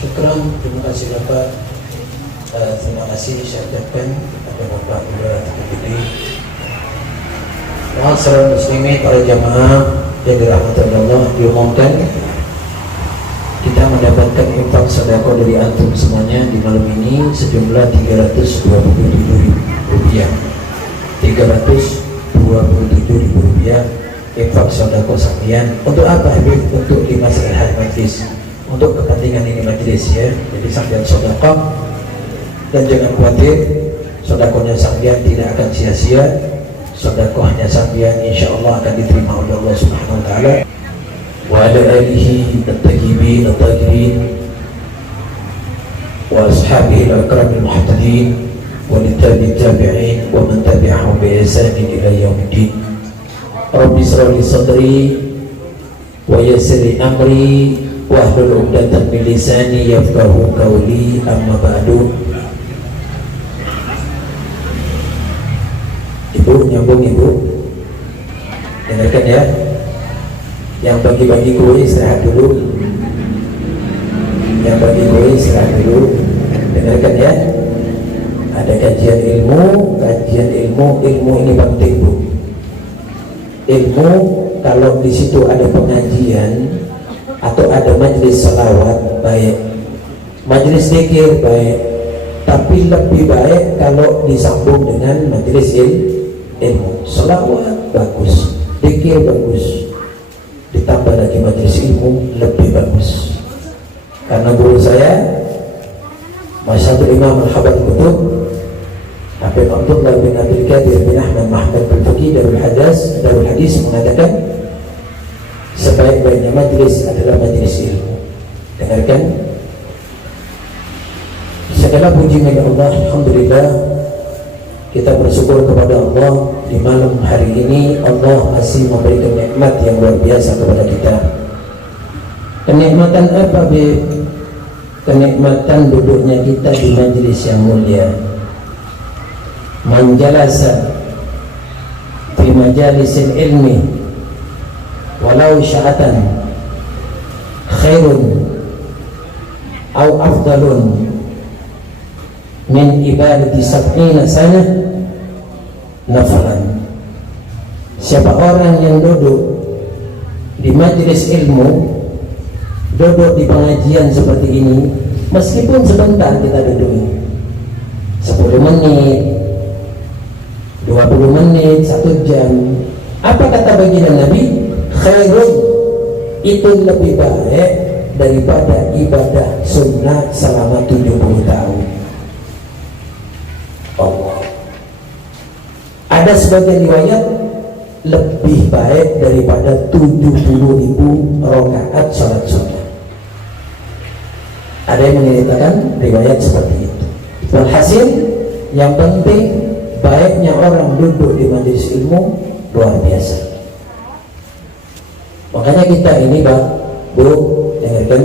Syukran, terima kasih Bapak. Terima kasih saya ucapkan kepada Bapak Lurah Tukupudi. Ma'asyiral muslimin, para jamaah yang dirahmati Allah, diumumkan kita mendapatkan infak sedekah dari antum semuanya di malam ini sejumlah Rp327.000. Rp327.000 infak sedekah sampean. Untuk apa Habib? Untuk di maslahat majlis, untuk kepentingan ini majlis ya. Jadi sampean sedekah dan jangan khawatir, sedekahnya sampean tidak akan sia-sia. Sedekahnya sampean insyaallah akan diterima oleh Allah Subhanahu wa taala. Wa ala alihi at-tayyibin at-tahirin wa ashabihi al-akram al-muhtadin wa tabi'in wa man tabi'ahum bi ihsan ila yaumiddin. Rabbi shrah li sadri wa yassir li amri wa hlul 'uqdatam min lisani yafqahu qawli, amma ba'du. Ibu, nyambung ibu, dengarkan ya. Yang bagi-bagi kue istirahat dulu. Yang bagi kue istirahat dulu. Dengarkan ya. Ada kajian ilmu ini penting bu. Ilmu kalau di situ ada pengajian atau ada majelis selawat baik, majelis zikir baik, tapi lebih baik kalau disambung dengan majelis ilmu. Selawat bagus, zikir bagus, ditambah lagi majelis ilmu lebih bagus. Karena guru saya Masyarakat Imam Al-Habad Kutub Habib Abdullah bin Abdul Qadir bin Ahmad Mahmud Al-Faqih Darul Hadis mengatakan sebaik-baiknya majelis adalah majelis ilmu. Dengarkan. Segala puji milik Allah, alhamdulillah. Kita bersyukur kepada Allah di malam hari ini Allah masih memberikan nikmat yang luar biasa kepada kita. Kenikmatan apa, Beb? Kenikmatan duduknya kita di majelis yang mulia. Man jalasa fi majalisil ilmi walau sya'atan khairun au afdalun min ibadati sab'ina sana nafalan. Siapa orang yang duduk di majelis ilmu, duduk di pengajian seperti ini, meskipun sebentar kita duduk 10 menit 20 menit 1 jam, apa kata baginda Nabi? Khairun, itu lebih baik daripada ibadah sunnah selama 70 tahun. Allah. Ada sebagian riwayat lebih baik daripada 70.000 rakaat sholat sunnah. Ada yang menyatakan riwayat seperti itu. Walhasil yang penting baiknya orang duduk di majelis ilmu luar biasa. Makanya kita ini Pak, Bu, dengarkan,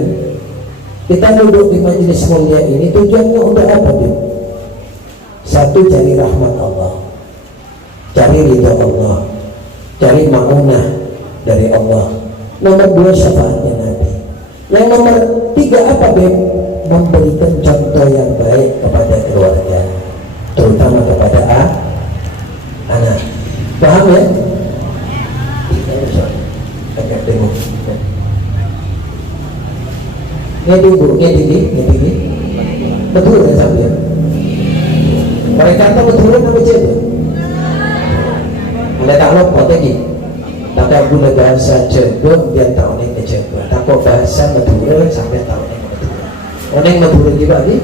kita duduk di majelis mulia ini tujuannya untuk apa, Bu? Satu, cari rahmat Allah, cari ridha Allah, cari ma'unah dari Allah. Nomor 2, syafaatnya Nabi. Yang nomor 3 apa, Bu? Memberikan contoh yang baik kepada keluarga, terutama kepada anak. Paham ya? Agak tengok. Ini betul ya sambil. Mereka tahu betul apa jadi? Mulai tak lupa lagi. Tak ada guna bahasa Jepun dia tahu ni kejepun. Tak kau bahasa Madura sampai tahu ni Madura. Orang Madura juga ni.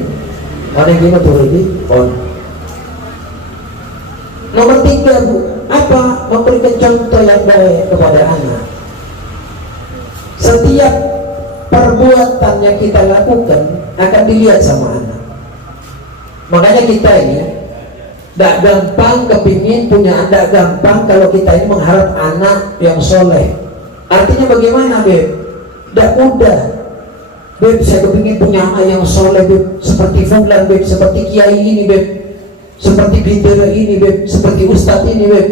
Orang gimana Madura lagi? Nomor 3 Bu, apa? Memberikan contoh yang baik kepada anak. Setiap perbuatan yang kita lakukan akan dilihat sama anak. Makanya kita ini tidak gampang kepingin punya anak, gampang kalau kita ini mengharap anak yang soleh. Artinya bagaimana, Beb? Tidak mudah. Beb, saya kepingin punya anak yang soleh, Beb, seperti Fulan, Beb, seperti Kiai ini, Beb, seperti Bidara ini, Beb, seperti Ustadz ini, Beb.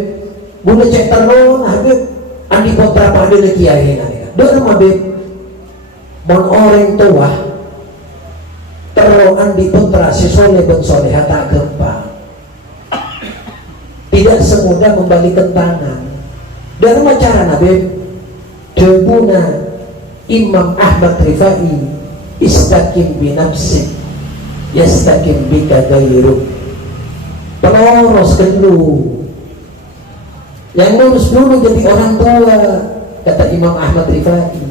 Guna cek terlalu, Beb, andi kontra pada Kiai ini. Doa mah, Beb, mon orang tua orang di putra si soleh ben soleha tak gempa, tidak semudah membalikan tangan. Dan cara Nabi debuna Imam Ahmad Rifai, istakim binafsik yastakim bika gairuk. Peloros dulu, yang lurus dulu jadi orang tua, kata Imam Ahmad Rifai.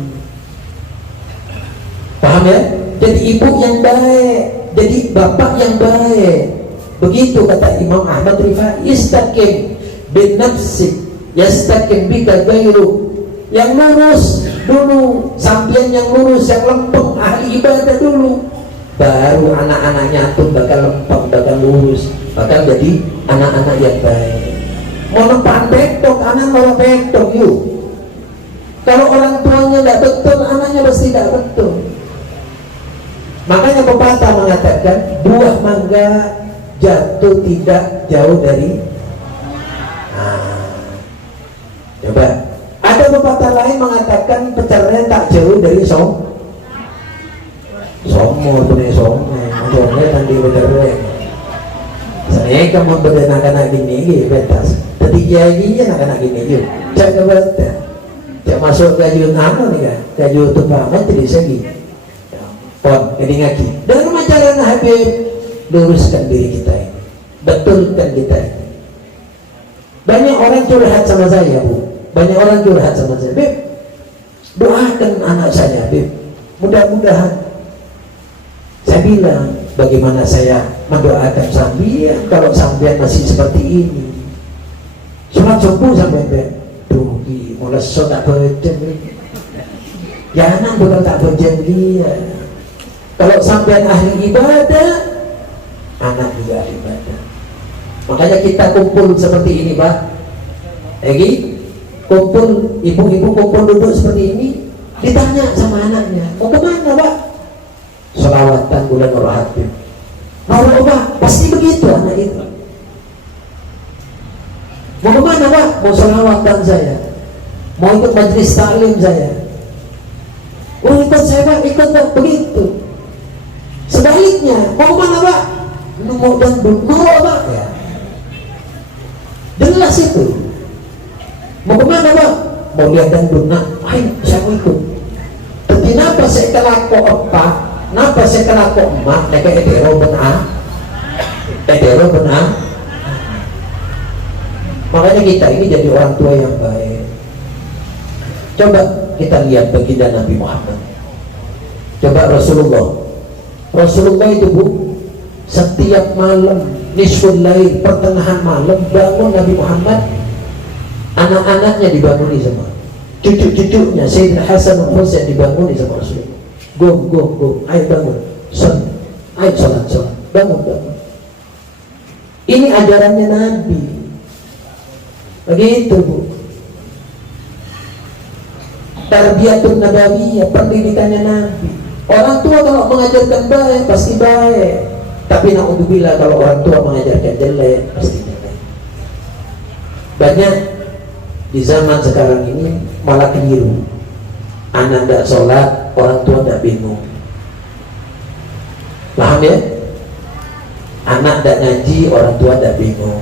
Paham ya? Jadi ibu yang baik, jadi bapak yang baik. Begitu kata Imam Ahmad Rifai, istakim binafsik yastakim bika gairuk. Yang lurus dulu, sampean yang lurus, yang lempeng, ahli ibadah dulu, baru anak-anaknya pun bakal lempeng, bakal lurus, bakal jadi anak-anak yang baik. Mau nempan betok, anak mau betok yuk. Kalau orang tuanya tidak betul, anaknya pasti tidak betul. Makanya pepatah mengatakan buah mangga jatuh tidak jauh dari. Coba ada pepatah lain mengatakan perceraian tak jauh dari somor punya somornya nanti bercerai. Saya kamu berdana gini betas. Tadi jadi anak-anak gini yuk. Jangan betul. Jangan masuk kaju nama nih kan. Kaju tumpangan jadi segi. Pon, jadi ngaki. Dan cara Habib luruskan diri kita ini, betulkan kita ini. Banyak orang curhat sama saya, Bu. Banyak orang curhat sama saya, Beb, doakan anak saya, Beb. Mudah-mudahan. Saya bilang, bagaimana saya mendoakan sampean kalau sampean masih seperti ini? Sholat subuh sampean, Beb. Duh, mulai sholat tak berjam. Jangan bukan tak berjam dia. Kalau sampean ahli ibadah, anak juga ahli ibadah. Makanya kita kumpul seperti ini, Pak. Lagi kumpul, ibu-ibu kumpul duduk seperti ini, ditanya sama anaknya, mau kemana, Pak? Sholawatan bulan Ar-Rahim. Mau Pak? Pasti begitu anak itu. Mau kemana, Pak? Mau sholawatan saya, mau ikut majelis taklim saya. Oh, ikut saya, Pak, ikut, Pak, begitu. Sebaliknya, mau kemana, Pak? Mau dangdut, mau, Pak, ya. Jelas itu. Mau kemana, Pak? Mau lihat dangdut, nah, ayo, saya mau ikut. Tapi kenapa saya kelako apa? Kenapa saya kelako emak? Neka edero benar. Makanya kita ini jadi orang tua yang baik. Coba kita lihat baginda Nabi Muhammad. Coba Rasulullah itu, Bu, setiap malam nisful lail, pertengahan malam bangun Nabi Muhammad, anak-anaknya dibanguni semua, cucu-cucunya Sayyidina Hasan dan Husain dibanguni sama Rasulullah. Go, ayo bangun, ayo sholat, bangun. Ini ajarannya Nabi. Begitu, Bu. Tarbiyatun Nabawiyah, pendidikannya Nabi. Orang tua kalau mengajarkan baik pasti baik, tapi naudzubillah kalau orang tua mengajarkan jelek pasti jelek. Banyak di zaman sekarang ini malah keliru. Anak tidak sholat, orang tua tidak bingung. Paham ya? Anak tidak ngaji, orang tua tidak bingung.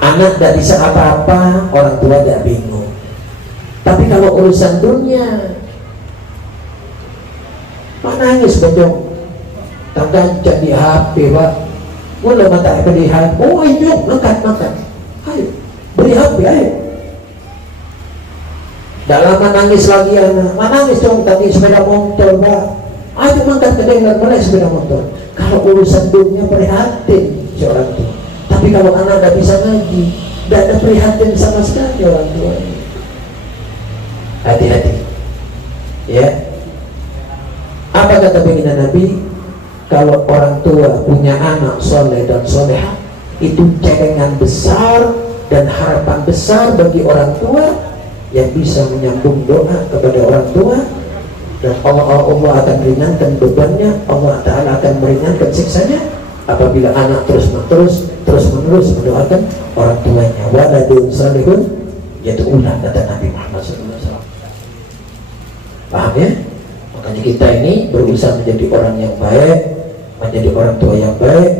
Anak tidak bisa apa-apa, orang tua tidak bingung. Tapi kalau urusan dunia, nangis bojong, tangga jadi HP, Pak. Mula mata beli HP. Oh, ayo, angkat. Ayo, beli HP, ayo. Dah lama nangis lagi anak. Nangis dong tadi sepeda motor, Pak. Ayo angkat ke dengar mulai sepeda motor. Kalau urusan dunia prihatin seorang tua. Tapi kalau anak tidak bisa ngaji, tidak ada prihatin sama sekali orang tua. Hati-hati, ya. Apa kata baginda Nabi? Kalau orang tua punya anak soleh dan soleha, itu celengan besar dan harapan besar bagi orang tua yang bisa menyambung doa kepada orang tua, dan Allah akan ringankan bebannya, Allah Ta'ala akan meringankan siksanya apabila anak terus menerus mendoakan orang tuanya. Waladun salihun yad'ulah, kata Nabi Muhammad SAW. Paham ya? Makanya kita ini berusaha menjadi orang yang baik, menjadi orang tua yang baik,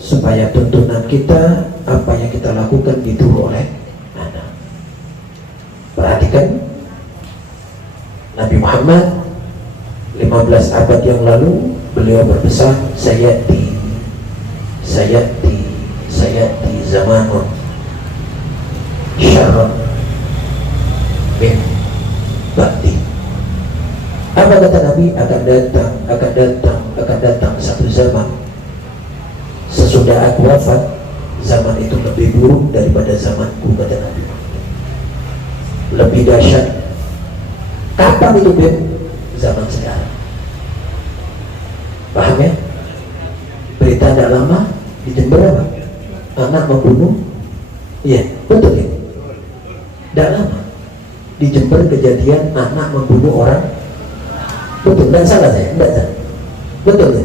supaya tuntunan kita, apa yang kita lakukan ditiru oleh anak. Perhatikan Nabi Muhammad 15 abad yang lalu, beliau berpesan, sayati zamanun syarrun min ba'di. Apa kata Nabi? Akan datang satu zaman sesudah aku wafat, zaman itu lebih buruk daripada zamanku, kata Nabi. Lebih dahsyat. Kapan itu, Ben? Zaman sekarang. Paham ya? Berita tidak lama di Jember apa? Anak membunuh. Iya, betul ya? Tidak lama di Jember kejadian anak membunuh orang. Betul, tidak salah saya? Tidak salah. Betul ya?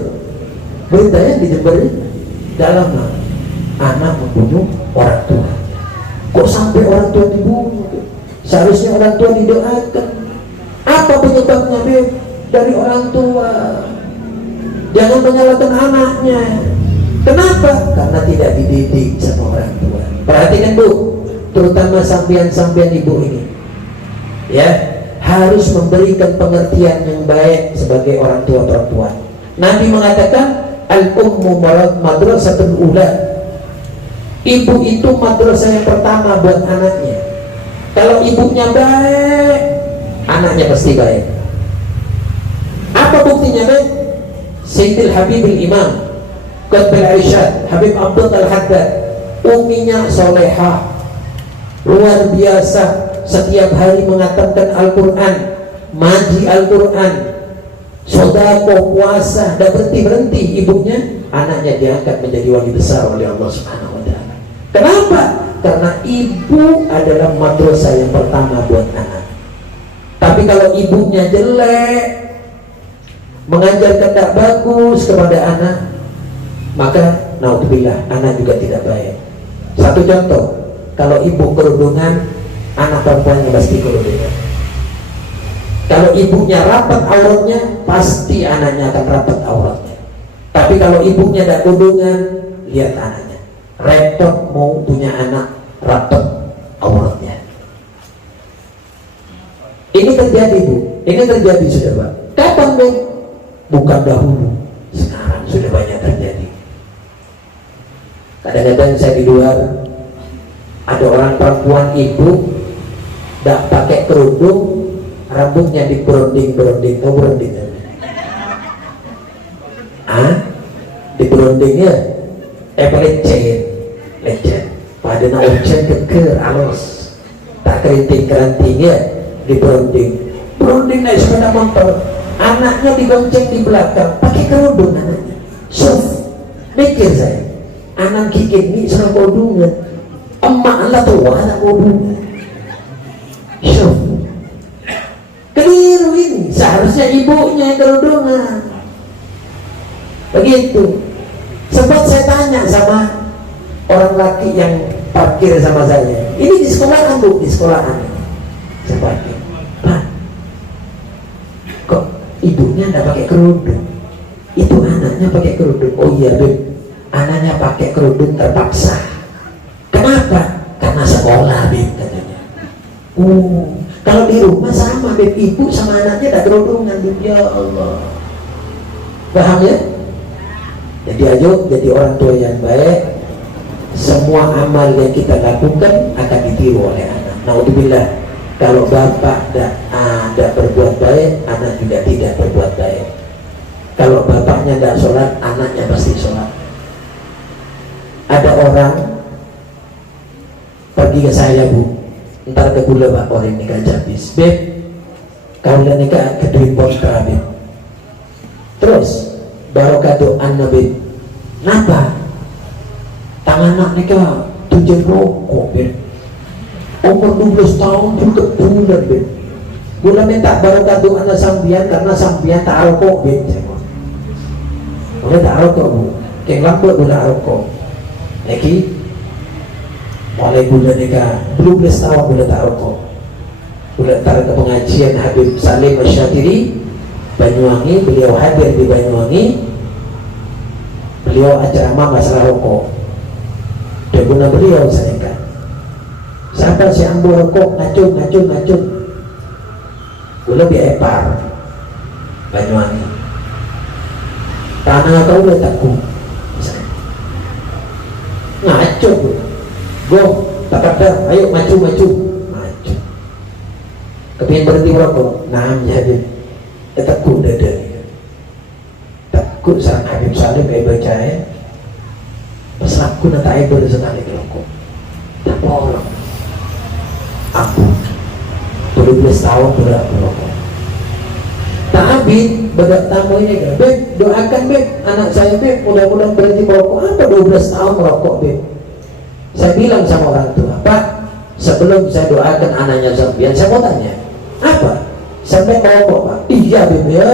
Beritanya di Jember tidak lama anak membunuh orang tua. Kok sampai orang tua dibunuh? Seharusnya orang tua didoakan. Apa penyebabnya, Beb? Dari orang tua. Jangan menyalahkan anaknya. Kenapa? Karena tidak dididik sama orang tua. Perhatikan, Bu, terutama sampean-sampean ibu ini, ya, harus memberikan pengertian yang baik sebagai orang tua perempuan. Nabi mengatakan, al-ummu madrasatul ula. Ibu itu madrasah yang pertama buat anaknya. Kalau ibunya baik, anaknya pasti baik. Apa buktinya, baik? Sayyidil Habibil Imam Qutbil Irsyad Habib Abdul Al-Haddad, uminya solehah, luar biasa, setiap hari mengatakan Al-Quran, maji Al-Quran, sodako, puasa, dan berhenti ibunya, anaknya diangkat menjadi wali besar oleh Allah Subhanahu wa Ta'ala. Kenapa? Karena ibu adalah madrasah yang pertama buat anak. Tapi kalau ibunya jelek, mengajarkan tak bagus kepada anak, maka naudzubillah, anak juga tidak baik. Satu contoh, kalau ibu kerudungan, anak perempuannya pasti kerudungan. Kalau ibunya rapat auratnya, pasti anaknya akan rapat auratnya. Tapi kalau ibunya tidak kerudungan, lihat anaknya repot mau punya anak rapat auratnya. Ini terjadi, Bu. Ini terjadi, sudah, Pak. Kapan, Bu? Bukan dahulu, sekarang sudah banyak terjadi. Kadang-kadang saya di luar, ada orang perempuan ibu tidak pakai kerudung, rambutnya diberonding. Tahu beronding? Diberonding ya? Lecet. Pada nak ujian keker alus, tak kerinting ya, diberonding. Beronding naik sepeda motor. Anaknya digonceng di belakang, pakai kerudung anaknya. Mikir saya, anak kikit ini serang kerudungan, emak Allah tua anak kerudungan. Keliru ini, seharusnya ibunya yang kerudungan. Begitu. Sempat saya tanya sama orang laki yang parkir sama saya, ini di sekolahan, Bu, di sekolahan. Saya parkir, Pak, kok ibunya tidak pakai kerudung, itu anaknya pakai kerudung. Oh iya, Beb, anaknya pakai kerudung terpaksa. Kenapa? Karena sekolah, Beb, katanya. Kalau di rumah sama, Beb, ibu sama anaknya tidak kerudungan, Beb. Ya Allah, paham ya? Jadi ayo jadi orang tua yang baik. Semua amal yang kita lakukan akan ditiru oleh anak. Naudzubillah, kalau bapak tidak berbuat baik, anak juga tidak berbuat baik. Kalau bapaknya tidak sholat, anaknya pasti sholat. Ada orang pergi ke saya, Bu, ntar ke gula Pak, orang nikah habis, Beb, kalau nikah ke duit postra, Beb. Terus barokah doa Nabi, napa tangan anak nikah tujuan rokok, Beb. Umur 12 tahun juga bulan, Beb. Gula minta barokah doa anak sambian karena sambian tak rokok, Beb. Boleh tak rokok, Bu, kayak lambat gula rokok. Eki mulai bulan nikah 12 tahun bulan tak rokok. Bulan tak ke pengajian Habib Salim Asyatiri Banyuwangi, beliau hadir di Banyuwangi. beliau ceramah masalah rokok. Dan guna beliau saya kan, siapa si ambu rokok ngacun. Gula biepar Banyuwangi. Tanah kau udah takut. Ngaco gue tak ada, ayo maju. Kepingin berhenti merokok, jadi takut dada, takut sarang Habib Salim baca pas aku nak tak bersekali merokok, tak boleh. Aku 12 tahun berat merokok. Tak habis bedak tamu ini kan, Beb doakan Beb anak saya Beb mudah-mudahan berhenti merokok. Apa 12 tahun merokok Beb? Saya bilang sama orang tua, Pak, sebelum saya doakan anaknya sampean, saya mau tanya, apa? Sampai merokok Pak? Iya Beb ya.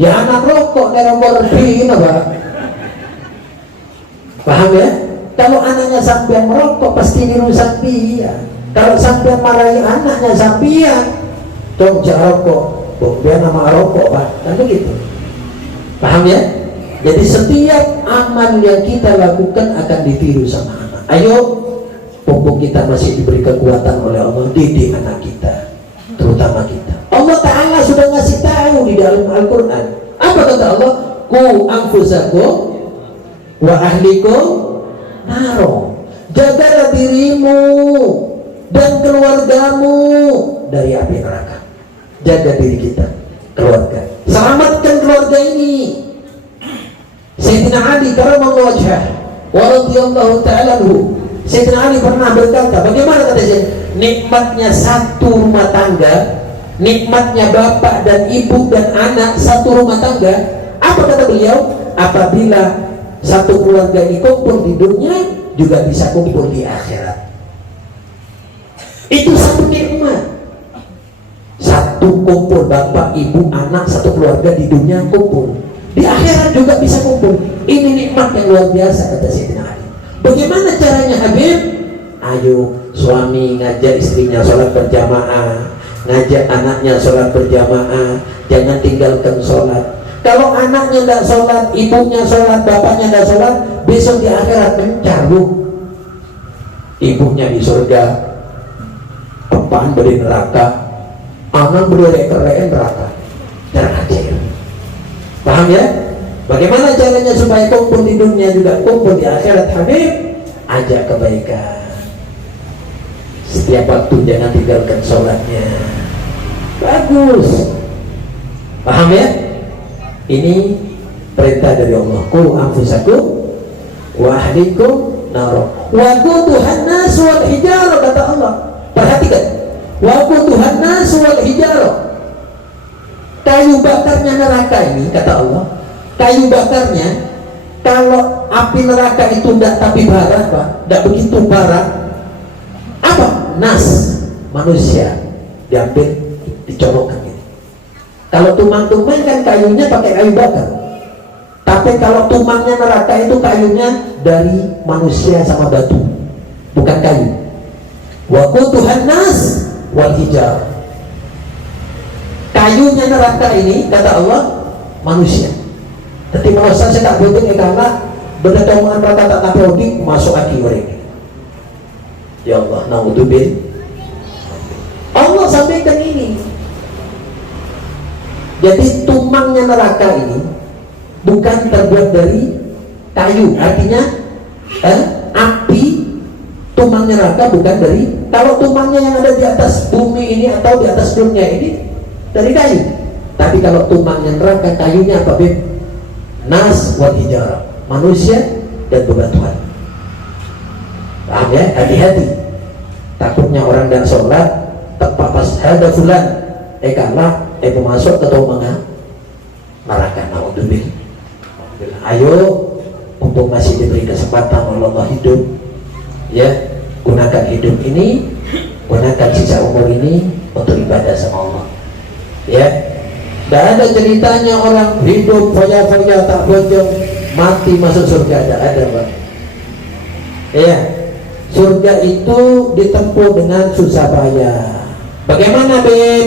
Ya anak rokok dari nomor lebih, Pak. Paham ya? Kalau anaknya sampean merokok pasti dirusak dia. Kalau sampean marahi anaknya sampean, dong jangan rokok. Biar nama rokok Pak, kan begitu. Paham ya? Jadi setiap amal yang kita lakukan akan ditiru sama anak. Ayo, pupuk kita masih diberi kekuatan oleh Allah, didik anak kita, terutama kita. Allah Ta'ala sudah ngasih tahu di dalam Al-Quran. Apa kata Allah? Ku anfusakum wa ahlikum naro. Jagalah dirimu dan keluargamu dari api neraka. Jaga diri kita, keluarga. Selamatkan keluarga ini. Sayyidina Ali karamallahu wajhah wa radhiyallahu ta'ala anhu. Sayyidina Ali pernah berkata, bagaimana kata dia? Nikmatnya satu rumah tangga, nikmatnya bapak dan ibu dan anak satu rumah tangga. Apa kata beliau? Apabila satu keluarga ini kumpul di dunia, juga bisa kumpul di akhirat. Itu satu nikmat. Satu kumpul bapak, ibu, anak, satu keluarga di dunia kumpul, di akhirat juga bisa kumpul. Ini nikmat yang luar biasa kata Sayyidina Ali. Bagaimana caranya Habib? Ayo suami ngajak istrinya sholat berjamaah, ngajak anaknya sholat berjamaah, jangan tinggalkan sholat. Kalau anaknya tidak sholat, ibunya sholat, bapaknya tidak sholat, besok di akhirat mencar bu. Ibunya di surga, apaan beri neraka, anak beri keren neraka. Jangan aja. Paham ya? Bagaimana caranya supaya kumpul di dunia juga kumpul di akhirat? Habib, ajak kebaikan. Setiap waktu jangan tinggalkan sholatnya. Bagus. Paham ya? Ini perintah dari Allah. Ku anfusakum wa ahlikum naro. Wa quduhan nas wal hijarah, kata Allah. Perhatikan. Wa quduhan nas wal hijarah. Kayu bakarnya neraka ini, kata Allah, kayu bakarnya, kalau api neraka itu tidak tapi bara, Pak, tidak begitu bara. Apa? Nas, manusia, diambil, dicolokkan gitu. Kalau tumang-tumang kan kayunya pakai kayu bakar. Tapi kalau tumangnya neraka itu kayunya dari manusia sama batu, bukan kayu. Wa quduhan nas wal hijarah. Kayunya neraka ini, kata Allah, manusia. Tapi merasa saya tak boleh karena benda omongan rata tak tahu masuk aki mereka. Ya Allah, naudzubillah. Allah sampaikan ini. Jadi tumangnya neraka ini bukan terbuat dari kayu. Artinya api tumang neraka bukan dari. Kalau tumangnya yang ada di atas bumi ini atau di atas dunia ini dari kayu. Tapi kalau tumangnya neraka, kayunya apa Beb? Nas wal hijarah, manusia dan bebatuan. Paham ya? Hati-hati. Takutnya orang dan sholat tepat pas ada fulan kalah masuk ke tumangnya neraka. Naudzubillah. Ayo, untuk masih diberi kesempatan oleh Allah hidup, ya, gunakan hidup ini, gunakan sisa umur ini untuk ibadah sama Allah. Ya, tidak ada ceritanya orang hidup foya-foya tak bojong mati masuk surga, tidak ada Pak. Ya, surga itu ditempuh dengan susah payah. Bagaimana Beb?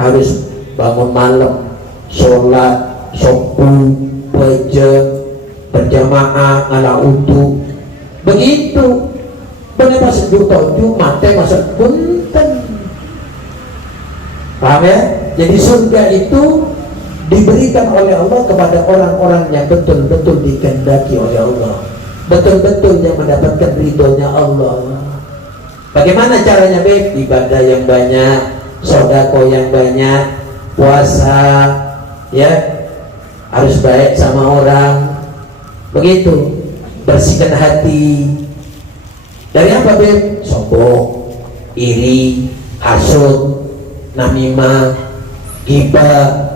Harus bangun malam, sholat, subuh, pejeng, berjamaah ala utuh begitu. Bener masuk juta Jumat masuk punten. Paham ya? Jadi surga itu diberikan oleh Allah kepada orang-orang yang betul-betul dikehendaki oleh Allah, betul-betul yang mendapatkan ridhonya Allah. Bagaimana caranya, Beb? Ibadah yang banyak, sedekah yang banyak, puasa, ya, harus baik sama orang, begitu. Bersihkan hati dari apa, Beb? Sombong, iri, hasud, namimah, ghibah.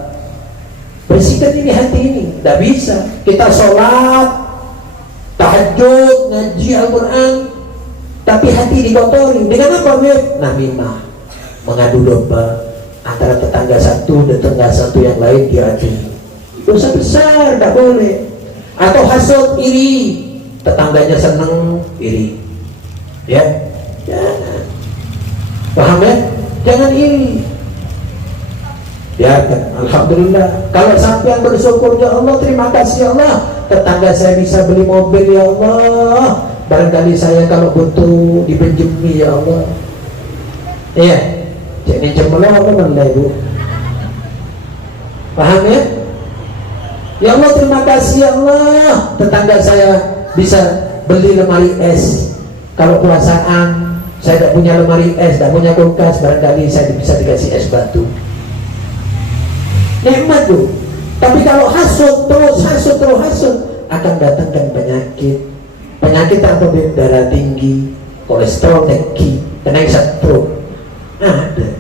Bersihkan ini hati ini. Tidak bisa kita sholat, tahajud, ngaji Al-Quran, tapi hati dikotori dengan apa, Beb? Namimah, mengadu domba antara tetangga satu dan tetangga satu yang lain diracuni. Dosa besar, tidak boleh. Atau hasud, iri, tetangganya seneng, iri, ya, jangan. Paham ya? Jangan iri. Ya kan, alhamdulillah. Kalau sampai yang bersyukur, ya Allah, terima kasih ya Allah, tetangga saya bisa beli mobil ya Allah, barangkali saya kalau butuh dipinjemi ya Allah. Iya, jadi cemela apa benda ibu? Paham ya? Ya Allah, terima kasih ya Allah, tetangga saya bisa beli lemari es. Kalau puasaan saya tidak punya lemari es, tidak punya kulkas, barangkali saya bisa dikasih es batu. Nikmat tuh. Tapi kalau hasud terus akan datangkan penyakit. Penyakit apa? Darah tinggi, kolesterol tinggi, kena stroke. Ada.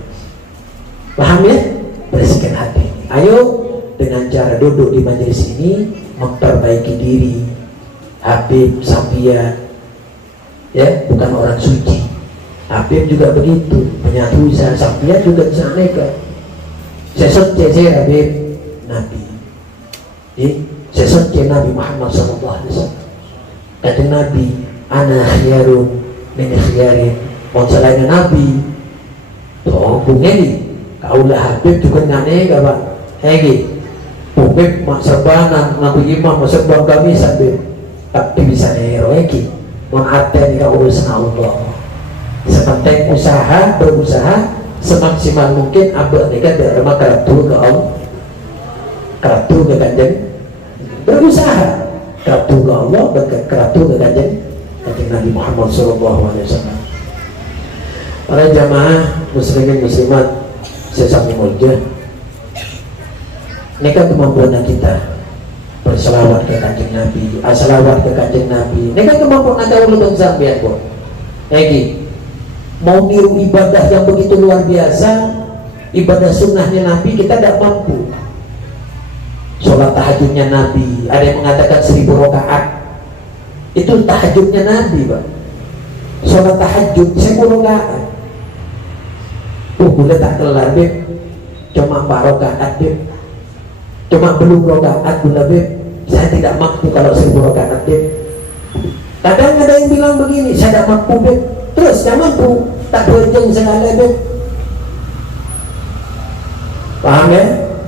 Paham ya? Bersihkan hati. Ayo dengan cara duduk di majelis ini memperbaiki diri. Habib Safia, ya, bukan orang suci. Habib juga begitu, punya dosa. Safia juga bisa neka. Sesot saya Habib Nabi, sesot Nabi Muhammad SAW. Kata Nabi, ana khiyarun min khiyarin. Mau selain Nabi, toh bungeni, kaulah Habib juga ngane kawan. Hegi, Habib maksabana Nabi Imam maksabang kami Habib, tapi bisa nero hegi. Mon ate ni urusan Allah. Sepenting usaha berusaha semaksimal mungkin abad nikah dari rumah keratu ke Allah, keratu ke kanjeng, berusaha keratu ke Allah, keratu ke kanjeng Nabi Muhammad SAW. Para jamaah muslimin muslimat sesama mulia, nikah kemampuan kita berselawat ke kanjeng Nabi, asalawat ke kanjeng Nabi, nikah kemampuan ada ulun sampean pun. Egi mau niru ibadah yang begitu luar biasa, ibadah sunnahnya Nabi, kita tidak mampu. Sholat tahajudnya Nabi, ada yang mengatakan 1000 rakaat, itu tahajudnya Nabi, Pak. Sholat tahajud 1000 rakaat. Boleh tak kelar, Beb, cuma 4 rakaat, Beb, cuma belum rakaat, Beb, saya tidak mampu kalau 1000 rakaat, Beb. Kadang ada yang bilang begini, saya tidak mampu, Beb. Terus tidak mampu, tak berjeng segala, Beb. Paham ya?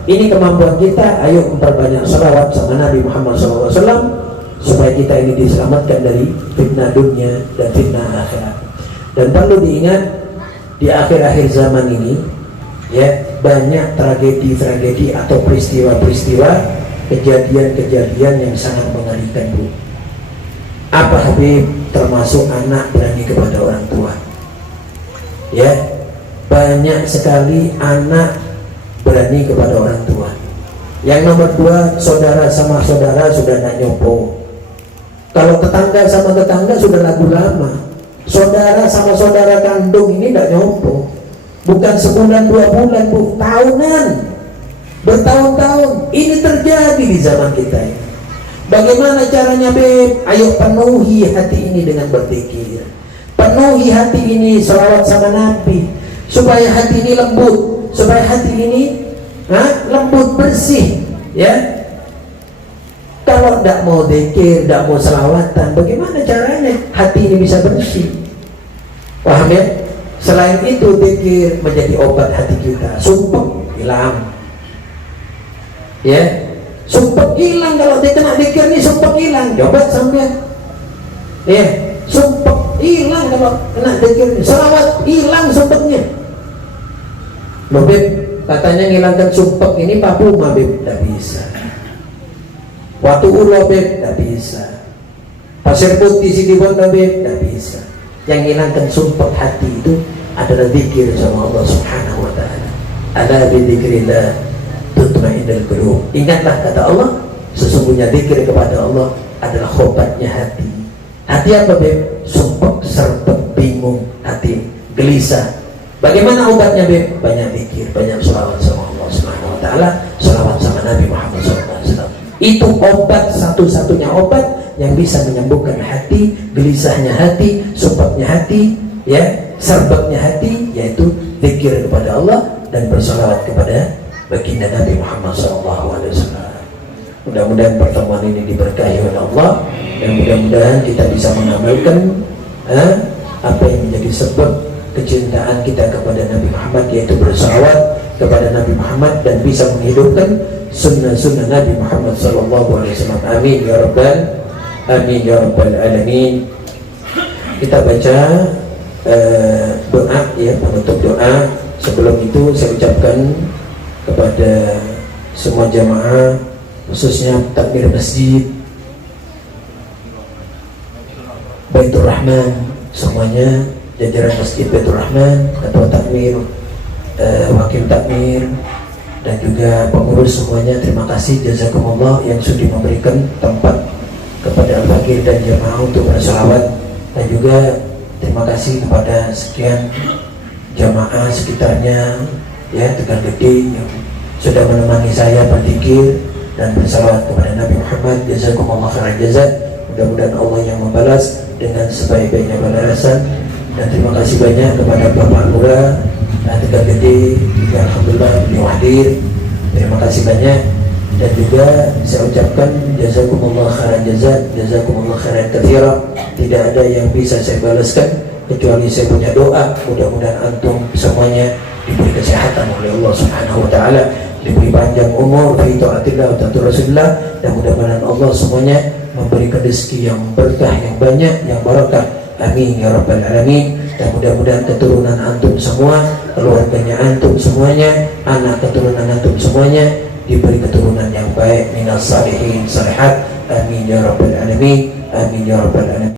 Ini kemampuan kita. Ayo memperbanyak salawat sama Nabi Muhammad SAW supaya kita ini diselamatkan dari fitnah dunia dan fitnah akhirat. Dan perlu diingat, di akhir-akhir zaman ini, ya, banyak tragedi-tragedi atau peristiwa-peristiwa, kejadian-kejadian yang sangat mengerikan, Bu. Apa, Habib? Termasuk anak berani kepada orang tua. Ya, banyak sekali anak berani kepada orang tua. Yang nomor 2, saudara sama saudara sudah nak nyopo. Kalau tetangga sama tetangga sudah lagu lama. Saudara sama saudara kandung ini tidak nyopo. Bukan sebulan 2 bulan, Bu, tahunan, bertahun-tahun. Ini terjadi di zaman kita ini. Bagaimana caranya, Beb? Ayo penuhi hati ini dengan berzikir. Penuhi hati ini selawat sama Nabi, supaya hati ini lembut, supaya hati ini lembut, bersih, ya. Kalau tidak mau zikir, tidak mau selawatan, bagaimana caranya hati ini bisa bersih? Paham ya? Selain itu, zikir menjadi obat hati kita. Sumpah hilang, ya. Sumpah hilang kalau dia kena zikir ini, sumpah hilang. Coba sampean. Ya, sumpah hilang kalau kena zikir ini. Selawat hilang sumpahnya. Loh Beb, katanya ngilangkan sumpah ini papuma Beb, tidak bisa. Waktu ulo Beb, tidak bisa. Pasir putih si dibuat Beb, tidak bisa. Yang ngilangkan sumpah hati itu adalah zikir sama Allah Subhanahu wa ta'ala. Ala bi dzikrillah tutma'innul qulub. Ingatlah kata Allah, sesungguhnya zikir kepada Allah adalah obatnya hati. Hati apa Beb? Sumpah, serpet, bingung, hati gelisah. Bagaimana obatnya Beb? Banyak zikir, banyak sholawat sama Allah Subhanahu wa ta'ala, sholawat sama Nabi Muhammad SAW. Itu obat, satu-satunya obat yang bisa menyembuhkan hati, gelisahnya hati, sumpahnya hati, ya, serbatnya hati, yaitu zikir kepada Allah dan bersolawat kepada baginda Nabi Muhammad SAW. Mudah-mudahan pertemuan ini diberkahi oleh Allah, dan mudah-mudahan kita bisa mengamalkan apa yang menjadi sebab kecintaan kita kepada Nabi Muhammad, yaitu bersolawat kepada Nabi Muhammad dan bisa menghidupkan sunnah-sunnah Nabi Muhammad SAW. Amin ya rabbal amin ya rabbal alamin. Kita baca doa, ya, penutup doa. Sebelum itu saya ucapkan kepada semua jamaah, khususnya takmir masjid Baitur Rahman, semuanya jajaran masjid Baitur Rahman, ketua takmir, wakil takmir, dan juga pengurus semuanya, terima kasih jazakumullah yang sudah memberikan tempat kepada al-fakir dan jamaah untuk bersolawat, dan juga terima kasih kepada sekian jamaah sekitarnya, ya, Tegal Gede yang sudah menemani saya berzikir dan bersalawat kepada Nabi Muhammad. Jazakumullah khairan jazak. Mudah-mudahan Allah yang membalas dengan sebaik-baiknya balasan. Dan terima kasih banyak kepada Bapak Lurah Tegal Gede, juga alhamdulillah beliau hadir. Terima kasih banyak. Dan juga saya ucapkan jazakumullah khairan jazak, jazakumullah khairan katsira. Tidak ada yang bisa saya balaskan kecuali saya punya doa. Mudah-mudahan antum semuanya diberi kesehatan oleh Allah Subhanahu wa ta'ala, diberi panjang umur fi taatillah wa taat Rasulullah, dan mudah-mudahan Allah semuanya memberikan rezeki yang berkah, yang banyak, yang barakah. Amin ya rabbal alamin. Dan mudah-mudahan keturunan antum semua, keluarganya antum semuanya, anak keturunan antum semuanya diberi keturunan yang baik, minas salihin salihat. Amin ya rabbal alamin. Amin ya rabbal alamin.